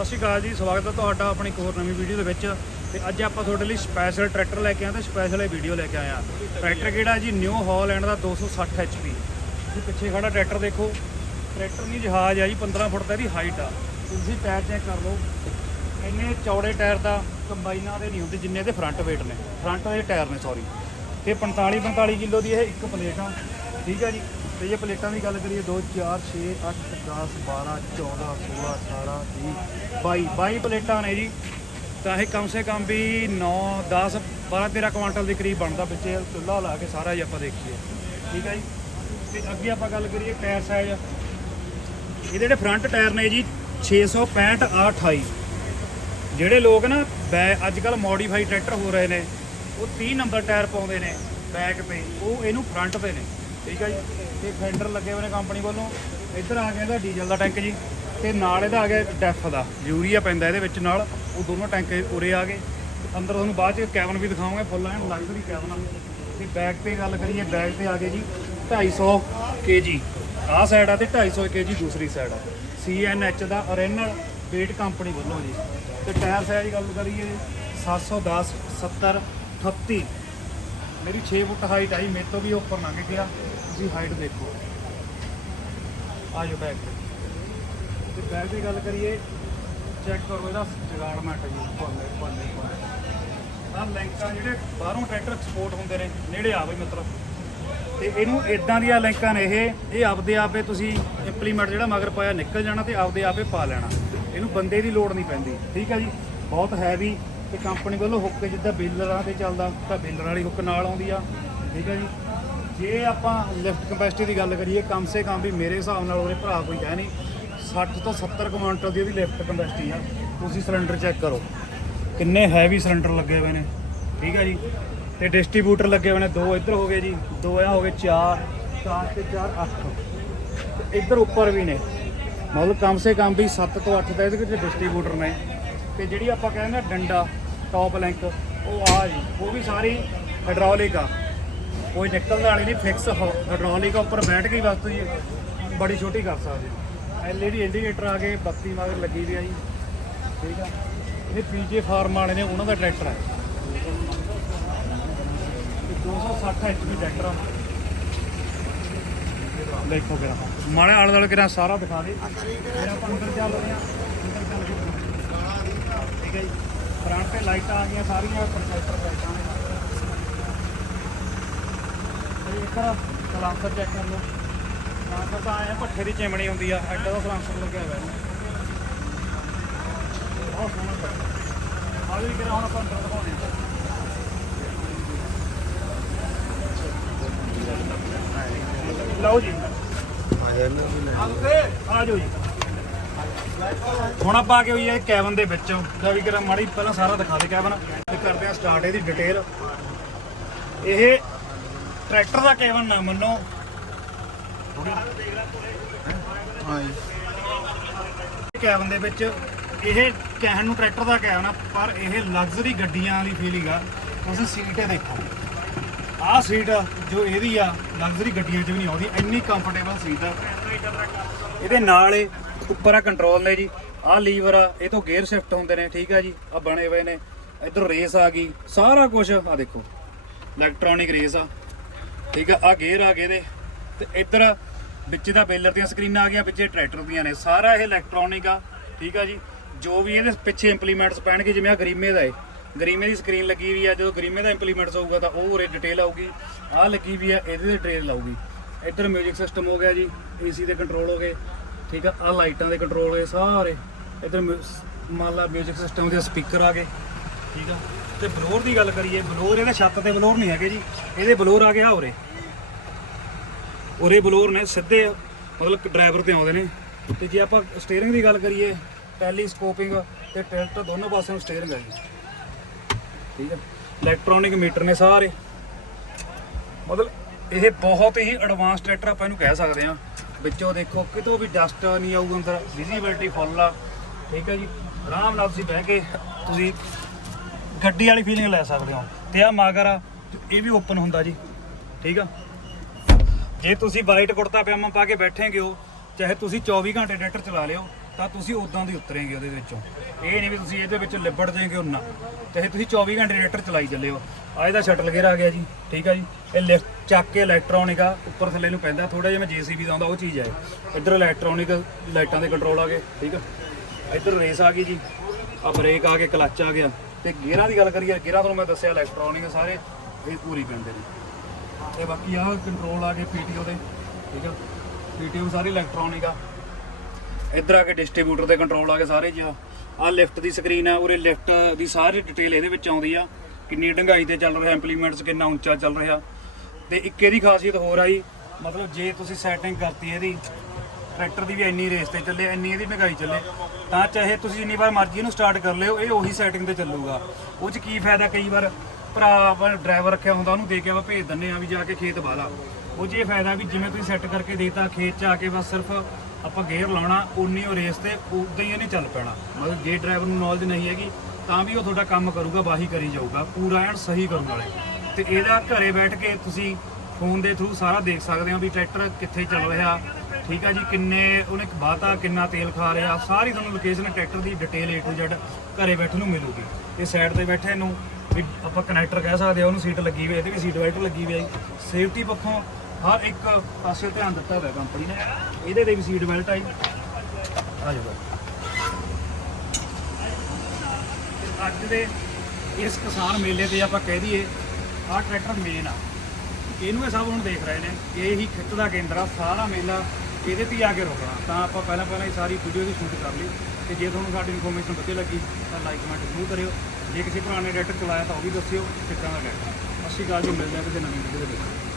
ਸਤਿ ਸ਼੍ਰੀ ਅਕਾਲ ਜੀ, ਸਵਾਗਤ ਹੈ ਤੁਹਾਡਾ ਆਪਣੀ ਇੱਕ ਹੋਰ ਨਵੀਂ ਵੀਡੀਓ ਦੇ ਵਿੱਚ। ਤੇ ਅੱਜ ਆਪਾਂ ਤੁਹਾਡੇ ਲਈ ਸਪੈਸ਼ਲ ਟਰੈਕਟਰ ਲੈ ਕੇ ਆਏ ਤੇ ਸਪੈਸ਼ਲ ਇਹ ਵੀਡੀਓ ਲੈ ਕੇ ਆਏ ਆ ਟਰੈਕਟਰ ਕਿਹੜਾ ਜੀ? ਨਿਊ ਹਾਲੈਂਡ ਦਾ 260 HP ਤੁਸੀਂ ਪਿੱਛੇ ਖੜਾ ਟਰੈਕਟਰ ਦੇਖੋ। ਟਰੈਕਟਰ ਨਹੀਂ ਜਹਾਜ਼ ਆ ਜੀ 15 ਫੁੱਟ ਦਾ ਇਹਦੀ ਹਾਈਟ ਆ। ਤੁਸੀਂ ਟਾਇਰ ਚੈੱਕ ਕਰ ਲਓ। ਇੰਨੇ ਚੌੜੇ ਟਾਇਰ ਦਾ ਕੰਬਾਈਨਾਂ ਦੇ ਨਹੀਂ ਹੁੰਦੇ, ਜਿੰਨੇ ਦੇ ਫਰੰਟ weight ਨੇ। ਫਰੰਟ ਦੇ ਟਾਇਰ ਨੇ ਸੌਰੀ ਤੇ 45 45 ਕਿਲੋ ਦੀ ਇਹ ਇੱਕ ਪਲੇਟ ਆ। ਠੀਕ ਆ ਜੀ। ਤੇ ਜੇ ਪਲੇਟਾਂ ਦੀ ਗੱਲ ਕਰੀਏ 2 4 6 8 10 12 14 16 18 20 22 22 ਪਲੇਟਾਂ ਨੇ ਜੀ। ਤਾਂ ਇਹ ਕਮ ਸੇ ਕਮ ਵੀ 9 10 12 13 ਕੁਆਂਟਲ ਦੇ ਕਰੀਬ ਬਣਦਾ ਵਿੱਚ ਚੁੱਲ੍ਹਾ ਲਾ ਕੇ ਸਾਰਾ ਹੀ ਆਪਾਂ ਦੇਖੀਏ। ਠੀਕ ਹੈ ਜੀ? ਤੇ ਅੱਗੇ ਆਪਾਂ ਗੱਲ ਕਰੀਏ ਟਾਇਰ ਸਾਈਜ਼। ਇਹਦੇ ਜਿਹੜੇ ਫਰੰਟ ਟਾਇਰ ਨੇ ਜੀ 665 R28 ਜਿਹੜੇ ਲੋਕ ਨਾ ਬੈ ਅੱਜ ਕੱਲ ਮੋਡੀਫਾਈ ਟਰੈਕਟਰ ਹੋ ਰਹੇ ਨੇ, ਉਹ 30 ਨੰਬਰ ਟਾਇਰ ਪਾਉਂਦੇ ਨੇ ਬੈਕ ਤੇ, ਉਹ ਇਹਨੂੰ ਫਰੰਟ ਤੇ ਨੇ। ਠੀਕ ਆ ਜੀ? ਤੇ ਫੈਂਡਰ ਲੱਗੇ ਹੋਏ ਨੇ ਕੰਪਨੀ ਵੱਲੋਂ। ਇੱਧਰ ਆ ਗਿਆ ਇਹਦਾ ਡੀਜ਼ਲ ਦਾ ਟੈਂਕ ਜੀ। ਤੇ ਨਾਲ ਇਹਦਾ ਆ ਗਿਆ ਡੈਫ ਦਾ। ਯੂਰੀਆ ਪੈਂਦਾ ਇਹਦੇ ਵਿੱਚ ਨਾਲ। ਉਹ ਦੋਨੋਂ ਟੈਂਕ ਉਰੇ ਆ ਗਏ। ਅੰਦਰ ਤੁਹਾਨੂੰ ਬਾਅਦ ਚ ਕੈਬਨ ਵੀ ਦਿਖਾਵਾਂਗੇ। ਫੁੱਲ ਐਂਡ ਲਗਜ਼ਰੀ ਕੈਬਨ ਆ। ਤੇ ਬੈਕ ਤੇ ਗੱਲ ਕਰੀਏ, ਬੈਕ ਤੇ ਆ ਗਏ ਜੀ 250 kg ਆਹ ਸਾਈਡ ਆ ਤੇ 250 kg ਦੂਸਰੀ ਸਾਈਡ ਆ। CNH ਦਾ ਓਰੀਜਨਲ weight ਕੰਪਨੀ ਵੱਲੋਂ ਜੀ। ਤੇ ਟਾਇਰ ਸਾਈਜ਼ ਦੀ ਗੱਲ ਕਰੀਏ 710 70 38 ਮੇਰੀ 6 ਫੁੱਟ ਹਾਈਟ ਆਈ, ਮੇਰੇ ਤੋਂ ਵੀ ਉੱਪਰ ਲੰਘ ਗਿਆ। ਤੁਸੀਂ ਹਾਈਟ ਦੇਖੋ। ਆ ਜਾਓ ਬੈਗ ਤੇ ਬੈਗ ਦੀ ਗੱਲ ਕਰੀਏ ਚੈੱਕ ਕਰੋ ਇਹਦਾ ਜਗਾੜਮੈਂਟ ਜੀ ਬੱਲੇ ਬੱਲੇ ਆ ਲੈਂਕਾਂ ਜਿਹੜੇ ਬਾਹਰੋਂ ਟਰੈਕਟਰ ਐਕਸਪੋਰਟ ਹੁੰਦੇ ਨੇ, ਨੇੜੇ ਆ ਬਈ ਮਤਲਬ। ਤੇ ਇਹਨੂੰ ਇਦਾਂ ਦੀਆਂ ਲੈਂਕਾਂ ਨੇ ਇਹ ਇਹ ਆਪਦੇ ਆਪੇ ਤੁਸੀਂ ਇੰਪਲੀਮੈਂਟ ਜਿਹੜਾ ਮਗਰ ਪਾਇਆ ਨਿਕਲ ਜਾਣਾ ਤੇ ਆਪਦੇ ਆਪੇ ਪਾ ਲੈਣਾ। ਇਹਨੂੰ ਬੰਦੇ ਦੀ ਲੋੜ ਨਹੀਂ ਪੈਂਦੀ, ਠੀਕ ਹੈ ਜੀ? ਬਹੁਤ ਹੈਵੀ ਤੇ ਕੰਪਨੀ ਵੱਲੋਂ ਹੁੱਕ ਜਿੱਦਾਂ ਬੇਲਰਾਂ ਤੇ ਚੱਲਦਾ, ਤਾਂ ਬੇਲਰ ਵਾਲੀ ਹੁੱਕ ਨਾਲ ਆਉਂਦੀ ਆ, ਠੀਕ ਹੈ ਜੀ। ਜੇ ਆਪਾਂ ਲਿਫਟ ਕਪੈਸਿਟੀ ਦੀ ਗੱਲ ਕਰੀਏ, ਕਮ ਸੇ ਕਮ ਵੀ ਮੇਰੇ ਹਿਸਾਬ ਨਾਲ ਉਹਦੇ ਭਰਾ ਕੋਈ ਹੈ ਨਹੀਂ 60 ਤੋਂ 70 ਕੁਇੰਟਲ ਦੀ ਉਹਦੀ ਲਿਫਟ ਕਪੈਸਿਟੀ ਆ, ਤੁਸੀਂ ਸਿਲੰਡਰ ਚੈੱਕ ਕਰੋ। ਕਿੰਨੇ ਹੈਵੀ ਸਿਲੰਡਰ ਲੱਗੇ ਹੋਏ ਨੇ, ਠੀਕ ਹੈ ਜੀ। ਤੇ ਡਿਸਟ੍ਰੀਬਿਊਟਰ ਲੱਗੇ ਹੋਏ ਨੇ, ਦੋ ਇੱਧਰ ਹੋ ਗਏ ਜੀ, ਦੋ ਆ ਹੋ ਗਏ, ਚਾਰ ਚਾਰ ਤੇ ਚਾਰ 8 ਇੱਧਰ ਉੱਪਰ ਵੀ ਨੇ। ਮਤਲਬ ਕਮ ਸੇ ਕਮ ਵੀ 7 ਤੋਂ 8 ਦਾ ਇਹਦੇ ਵਿੱਚ ਡਿਸਟ੍ਰੀਬਿਊਟਰ ਨੇ। ਤੇ ਜਿਹੜੀ ਆਪਾਂ ਕਹਿੰਦੇ ਆ ਡੰਡਾ ਟੌਪ ਲਿੰਕ ਉਹ ਆ ਜੀ, ਉਹ ਵੀ ਸਾਰੀ ਹਾਈਡ੍ਰੋਲਿਕ ਆ। ਕੋਈ ਨਿਕਲਣ ਵਾਲੀ ਨਹੀਂ ਫਿਕਸ ਹਾਈਡ੍ਰੋਲਿਕ ਆ, ਉੱਪਰ ਬੈਠ ਕੇ ਹੀ ਬਸ ਬੜੀ ਛੋਟੀ ਕਰ ਸਕਦੇ ਹੋ। ਐਲਈਡੀ ਇੰਡੀਕੇਟਰ ਆ ਕੇ ਬੱਤੀ ਮਗਰ ਲੱਗੀ ਵੀ ਆ ਜੀ। ਠੀਕ ਆ। ਇਹ ਪੀਜੇ ਫਾਰਮ ਵਾਲੇ ਨੇ, ਉਹਨਾਂ ਦਾ ਟਰੈਕਟਰ ਹੈ ਤੇ 260 ਐਚਪੀ ਟਰੈਕਟਰ ਆ। ਦੇਖੋ ਕਿਰਾ ਮਾੜੇ ਆਲੇ ਦੁਆਲੇ ਕਿਰਾ ਸਾਰਾ ਦਿਖਾ ਦੇ। ਫਿਰ ਆਪਾਂ ਅੰਦਰ ਚੱਲ ਰਹੇ ਆ ਅੰਦਰ ਚੱਲ ਕੇ ਠੀਕ ਹੈ ਜੀ। ਫਰੰਟ ਤੇ ਲਾਈਟਾਂ ਆ ਗਈਆਂ ਸਾਰੀਆਂ ਪ੍ਰੋਜੈਕਟਰ ਲਾਈਟਾਂ ਨੇ ਤੇ ਇੱਧਰ ਸਲਾਂਸਰ ਚੈੱਕ ਕਰ ਲਓ। ਸਲਾਂਸਰ ਤਾਂ ਆਇਆ ਪੱਠੇ ਦੀ ਚਿਮਣੀ ਹੁੰਦੀ ਆ ਐਡਾ ਦਾ ਸਲਾਂਸਰ ਲੱਗਿਆ ਹੋਇਆ ਇਹਨੂੰ। ਬਹੁਤ ਸੋਹਣਾ ਟਰੈਕਟਰ। ਆ ਵੀ ਹੁਣ ਆਪਾਂ ਅੰਦਰ ਦਿਖਾਉਣੇ ਆ। ਲਓ ਜੀ। ਆ ਜਾਓ ਜੀ। ਹੁਣ ਆਪਾਂ ਆ ਕੇ ਹੋਈ ਹੈ ਕੈਬਨ ਦੇ ਵਿੱਚ। ਤਾਂ ਵੀ ਮਾੜੀ, ਪਹਿਲਾਂ ਸਾਰਾ ਦਿਖਾ ਦੇ ਕੈਬਨ। ਤੇ ਕਰਦੇ ਆ ਸਟਾਰਟ ਇਹਦੀ ਡਿਟੇਲ ਇਹ ਟਰੈਕਟਰ ਦਾ ਕੈਬਨ ਨਾ ਮੰਨੋ। ਕੈਬਨ ਦੇ ਵਿੱਚ ਇਹ ਕਹਿਣ ਨੂੰ ਟਰੈਕਟਰ ਦਾ ਕੈਬਨ ਆ, ਪਰ ਇਹ ਲਗਜ਼ਰੀ ਗੱਡੀਆਂ ਵਾਲੀ ਫੀਲਿੰਗ ਆ ਤੁਸੀਂ ਸੀਟ ਦੇਖੋ। ਆਹ ਸੀਟ ਜੋ ਇਹਦੀ ਆ ਲਗਜ਼ਰੀ ਗੱਡੀਆਂ 'ਚ ਵੀ ਨਹੀਂ ਆਉਂਦੀ, ਇੰਨੀ ਕੰਫਰਟੇਬਲ ਸੀਟ ਆ। ਇਹਦੇ ਨਾਲ ਇਹ ਉੱਪਰ ਆ ਕੰਟਰੋਲ ਨੇ ਜੀ, ਆਹ ਲੀਵਰ ਆ ਇਹ ਤੋਂ ਗੇਅਰ ਸ਼ਿਫਟ ਹੁੰਦੇ ਨੇ, ਠੀਕ ਆ ਜੀ ਆ ਬਣੇ ਹੋਏ ਨੇ, ਇਧਰ ਰੇਸ ਆ ਗਈ, ਸਾਰਾ ਕੁਝ ਆ ਦੇਖੋ ਇਲੈਕਟ੍ਰੋਨਿਕ ਰੇਸ ਆ, ਠੀਕ ਆ ਆ ਗੇਅਰ ਆ ਗਏ ਇਹਦੇ, ਤੇ ਇੱਧਰ ਵਿੱਚ ਦਾ ਬੇਲਰ ਦੀਆਂ ਸਕਰੀਨਾਂ ਆ ਗਈਆਂ ਵਿੱਚੇ ਟਰੈਕਟਰ ਦੀਆਂ ਨੇ, ਸਾਰਾ ਇਹ ਇਲੈਕਟ੍ਰੋਨਿਕ ਆ, ਠੀਕ ਆ ਜੀ, ਜੋ ਵੀ ਇਹਦੇ ਪਿੱਛੇ ਇੰਪਲੀਮੈਂਟਸ ਪੈਣਗੇ, ਜਿਵੇਂ ਆ ਗਰੀਮੇ ਦਾ ਏ, ਗਰੀਮੇ ਦੀ ਸਕਰੀਨ ਲੱਗੀ ਵੀ ਆ, ਜਦੋਂ ਗਰੀਮੇ ਦਾ ਇੰਪਲੀਮੈਂਟਸ ਹੋਊਗਾ ਤਾਂ ਉਹ ਉਰੇ ਡਿਟੇਲ ਆਊਗੀ, ਆਹ ਲੱਗੀ ਵੀ ਆ, ਇਹਦੇ ਤੇ ਡਿਟੇਲ ਆਊਗੀ, ਇੱਧਰ 뮤직 ਸਿਸਟਮ ਹੋ ਗਿਆ ਜੀ ਏਸੀ ਦੇ ਕੰਟਰੋਲ ਹੋ ਗਏ ਠੀਕ ਆ ਆ ਲਾਈਟਾਂ ਦੇ ਕੰਟਰੋਲ ਹੋਏ ਸਾਰੇ। ਇੱਧਰ ਮਿਊ- ਮੰਨ ਲਾ ਮਿਊਜ਼ਿਕ ਸਿਸਟਮ ਦੇ ਸਪੀਕਰ ਆ ਗਏ, ਠੀਕ ਆ। ਤੇ ਬਲੋਰ ਦੀ ਗੱਲ ਕਰੀਏ, ਬਲੋਰ ਇਹਦੇ ਛੱਤ ਤੇ ਬਲੋਰ ਨਹੀਂ ਹੈਗੇ ਜੀ। ਇਹਦੇ ਬਲੋਰ ਆ ਗਿਆ ਉਰੇ। ਉਰੇ ਬਲੋਰ ਨੇ ਸਿੱਧੇ, ਮਤਲਬ ਡਰਾਈਵਰ ਤੇ ਆਉਂਦੇ ਨੇ। ਤੇ ਜੇ ਆਪਾਂ ਸਟੀਅਰਿੰਗ ਦੀ ਗੱਲ ਕਰੀਏ ਟੈਲੀਸਕੋਪਿੰਗ ਤੇ ਟਿਲਟ ਦੋਨੋਂ ਪਾਸਿਆਂ ਨੂੰ ਸਟੀਅਰਿੰਗ ਹੈ ਜੀ। ਠੀਕ ਹੈ ਇਲੈਕਟ੍ਰੋਨਿਕ ਮੀਟਰ ਨੇ ਸਾਰੇ। ਮਤਲਬ ਇਹ ਬਹੁਤ ਹੀ ਐਡਵਾਂਸ ਟਰੈਕਟਰ ਆਪਾਂ ਇਹਨੂੰ ਕਹਿ ਸਕਦੇ ਹਾਂ। ਵਿੱਚੋਂ ਦੇਖੋ ਕਿਤੋਂ ਵੀ ਡਸਟ ਨਹੀਂ ਆਊਗਾ ਅੰਦਰ ਵਿਜ਼ੀਬਿਲਟੀ ਫੁੱਲ ਆ। ਠੀਕ ਹੈ ਜੀ? ਆਰਾਮ ਨਾਲ ਤੁਸੀਂ ਬਹਿ ਕੇ ਤੁਸੀਂ ਗੱਡੀ ਵਾਲੀ ਫੀਲਿੰਗ ਲੈ ਸਕਦੇ ਹੋ। ਤੇ ਆ ਮਾਗਰ ਆ, ਇਹ ਵੀ ਓਪਨ ਹੁੰਦਾ ਜੀ। ਠੀਕ ਆ? ਜੇ ਤੁਸੀਂ ਵਾਈਟ ਕੁੜਤਾ ਪਜਾਮਾ ਪਾ ਕੇ ਬੈਠੇਗੇ ਹੋ ਚਾਹੇ ਤੁਸੀਂ 24 ਘੰਟੇ ਟਰੈਕਟਰ ਚਲਾ ਲਿਓ ਤਾਂ ਤੁਸੀਂ ਉਦਾਂ ਦੇ ਉਤਰੇਗੇ ਉਹਦੇ ਵਿੱਚੋਂ। ਇਹ ਨਹੀਂ ਵੀ ਤੁਸੀਂ ਇਹਦੇ ਵਿੱਚ ਲਿਬੜ ਜਾਓਗੇ ਉਹਨਾਂ। ਚਾਹੇ ਤੁਸੀਂ 24 ਘੰਟੇ ਰੇਟਰ ਚਲਾਈ ਚੱਲੇ ਹੋ। ਆ ਇਹਦਾ ਸ਼ਟਲ ਗੇਅਰ ਆ ਗਿਆ ਜੀ? ਠੀਕ ਆ ਜੀ? ਇਹ ਲਿਫਟ ਚੱਕ ਕੇ ਇਲੈਕਟ੍ਰੋਨਿਕ ਆ, ਉੱਪਰ ਥੱਲੇ ਨੂੰ ਪੈਂਦਾ। ਥੋੜਾ ਜਿਹਾ ਮੈਂ ਜੀਸੀਬੀ ਦਾ ਆਉਂਦਾ, ਉਹ ਚੀਜ਼ ਹੈ ਇੱਧਰ ਇਲੈਕਟ੍ਰੋਨਿਕ ਲਾਈਟਾਂ ਦੇ ਕੰਟਰੋਲ ਆ ਗਏ, ਠੀਕ ਆ? ਇੱਧਰ ਰੇਸ ਆ ਗਈ ਜੀ। ਆ ਬ੍ਰੇਕ ਆ ਗਏ ਕਲੱਚ ਆ ਗਿਆ। ਤੇ ਗੇਅਰਾਂ ਦੀ ਗੱਲ ਕਰੀਏ ਗੇਅਰਾਂ ਤੁਹਾਨੂੰ ਮੈਂ ਦੱਸਿਆ ਇਲੈਕਟ੍ਰੋਨਿਕ ਸਾਰੇ ਇਹ ਪੂਰੀ ਪੈਂਦੇ ਨੇ ਤੇ ਬਾਕੀ ਆਹ ਕੰਟਰੋਲ ਆ ਗਏ ਪੀਟੀਓ ਦੇ, ਠੀਕ ਆ? ਪੀਟੀਓ ਸਾਰੀ ਇਲੈਕਟ੍ਰੋਨਿਕ ਆ। ਇੱਧਰ ਆ ਕੇ ਡਿਸਟ੍ਰੀਬਿਊਟਰ ਦੇ ਕੰਟਰੋਲ ਆ ਗਏ ਸਾਰੇ ਜੀ ਆ ਲਿਫਟ ਦੀ ਸਕਰੀਨ ਆ, ਉਰੇ ਲਿਫਟ ਦੀ ਸਾਰੀ ਡਿਟੇਲ ਇਹਦੇ ਵਿੱਚ ਆਉਂਦੀ ਆ। ਕਿੰਨੀ ਡੰਗਾਈ ਤੇ ਚੱਲ ਰਿਹਾ ਇੰਪਲੀਮੈਂਟਸ ਕਿੰਨਾ ਉੱਚਾ ਚੱਲ ਰਿਹਾ। ਤੇ ਇੱਕ ਇਹਦੀ ਖਾਸੀਅਤ ਹੋਰ ਆਈ ਮਤਲਬ ਜੇ ਤੁਸੀਂ ਸੈਟਿੰਗ ਕਰਤੀ ਇਹਦੀ ਟਰੈਕਟਰ ਦੀ ਵੀ ਇੰਨੀ ਰੇਸ ਤੇ ਚੱਲੇ, ਇੰਨੀ ਇਹਦੀ ਡੰਗਾਈ ਚੱਲੇ, ਤਾਂ ਚਾਹੇ ਤੁਸੀਂ ਜਿੰਨੀ ਵਾਰ ਮਰਜ਼ੀ ਇਹਨੂੰ ਸਟਾਰਟ ਕਰ ਲਿਓ, ਇਹ ਉਹੀ ਸੈਟਿੰਗ ਤੇ ਚੱਲੂਗਾ। ਉਹ ਚ ਕੀ ਫਾਇਦਾ ਕਈ ਵਾਰ? ਭਰਾ ਆਪਾਂ ਡਰਾਈਵਰ ਰੱਖਿਆ ਹੁੰਦਾ, ਉਹਨੂੰ ਦੇ ਕੇ ਆਪਾਂ ਭੇਜ ਦਿੰਨੇ ਆ ਵੀ ਜਾ ਕੇ ਖੇਤ ਵਾਲਾ। ਉਹ 'ਚ ਇਹ ਫਾਇਦਾ ਵੀ ਜਿਵੇਂ ਤੁਸੀਂ ਸੈੱਟ ਕਰਕੇ ਦੇਤਾ, ਖੇਤ 'ਚ ਆ ਕੇ ਬਸ ਸਿਰਫ ਆਪਾਂ ਗੇਅਰ ਲਾਉਣਾ ਉਨੀ ਉਹ ਰੇਸ ਤੇ ਉਦਾਂ ਹੀ ਇਹਨੇ ਚੱਲ ਪੈਣਾ। ਮਤਲਬ ਜੇ ਡਰਾਈਵਰ ਨੂੰ ਨੌਲੇਜ ਨਹੀਂ ਹੈਗੀ, ਤਾਂ ਵੀ ਉਹ ਤੁਹਾਡਾ ਕੰਮ ਕਰੂਗਾ, ਵਾਹੀ ਕਰੀ ਜਾਊਗਾ, ਪੂਰਾ ਐਨ ਸਹੀ ਕਰੂ ਵਾਲੇ। ਤੇ ਇਹਦਾ ਘਰੇ ਬੈਠ ਕੇ ਤੁਸੀਂ ਫੋਨ ਦੇ ਥਰੂ ਸਾਰਾ ਦੇਖ ਸਕਦੇ ਹੋ ਵੀ ਟਰੈਕਟਰ ਕਿੱਥੇ ਚੱਲ ਰਿਹਾ, ਠੀਕ ਆ ਜੀ, ਕਿੰਨੇ ਉਹਨੇ ਬਾਤਾ ਕਿੰਨਾ ਤੇਲ ਖਾ ਰਿਹਾ, ਸਾਰੀ ਤੁਹਾਨੂੰ ਲੋਕੇਸ਼ਨ ਟਰੈਕਟਰ ਦੀ ਡਿਟੇਲ A to Z ਘਰੇ ਬੈਠੇ ਨੂੰ ਮਿਲੂਗੀ। ਇਹ ਸਾਈਡ ਤੇ ਬੈਠੇ ਨੂੰ ਵੀ ਆਪਾਂ ਕਨੈਕਟਰ ਕਹਿ ਸਕਦੇ ਆ, ਉਹਨੂੰ ਸੀਟ ਲੱਗੀ ਹੋਈ ਹੈ ਇਹਦੇ ਵੀ ਸੀਟ ਬੈਲਟ ਲੱਗੀ ਹੋਈ ਹੈ ਸੇਫਟੀ ਪੱਖੋਂ ਹਰ ਇੱਕ ਪਾਸੇ ਧਿਆਨ ਦਿੱਤਾ ਹੋਇਆ ਕੰਪਨੀ ਨੇ। ਇਹਦੇ ਤੇ ਵੀ ਸੀਟ ਬੈਲਟ ਆਈ ਆ ਜਾਓ ਅੱਜ ਦੇ ਇਸ ਕਿਸਾਨ ਮੇਲੇ ਤੇ ਆਪਾਂ ਕਹਿ ਦਈਏ, ਆਹ ਟਰੈਕਟਰ ਮੇਨ ਆ। ਇਹਨੂੰ ਇਹ ਸਭ ਹੁਣ ਦੇਖ ਰਹੇ ਨੇ ਇਹ ਹੀ ਖਿੱਚ ਦਾ ਕੇਂਦਰ ਆ, ਸਾਰਾ ਮੇਲਾ ਇਹਦੇ ਤੇ ਹੀ ਆ ਕੇ ਰੁਕਣਾ। ਤਾਂ ਆਪਾਂ ਪਹਿਲਾਂ ਪਹਿਲਾਂ ਹੀ ਸਾਰੀ ਵੀਡੀਓ ਦੀ ਸ਼ੂਟ ਕਰ ਲਈ। ਤੇ ਜੇ ਤੁਹਾਨੂੰ ਸਾਡੀ ਇਨਫੋਰਮੇਸ਼ਨ ਵਧੀਆ ਲੱਗੀ, ਤਾਂ ਲਾਈਕ ਕਮੈਂਟ ਜ਼ਰੂਰ ਕਰਿਓ। ਜੇ ਕਿਸੇ ਭਰਾ ਨੇ ਟਰੈਕਟਰ ਚਲਾਇਆ ਤਾਂ ਉਹ ਵੀ ਦੱਸਿਓ ਕਿੱਦਾਂ ਦਾ ਟਰੈਕਟਰ ਅਸੀਂ ਗੱਲ ਜੀ, ਮਿਲਦੇ ਹਾਂ ਕਿਤੇ ਨਵੀਂ ਵੀਡੀਓ ਦੇ ਵਿੱਚ।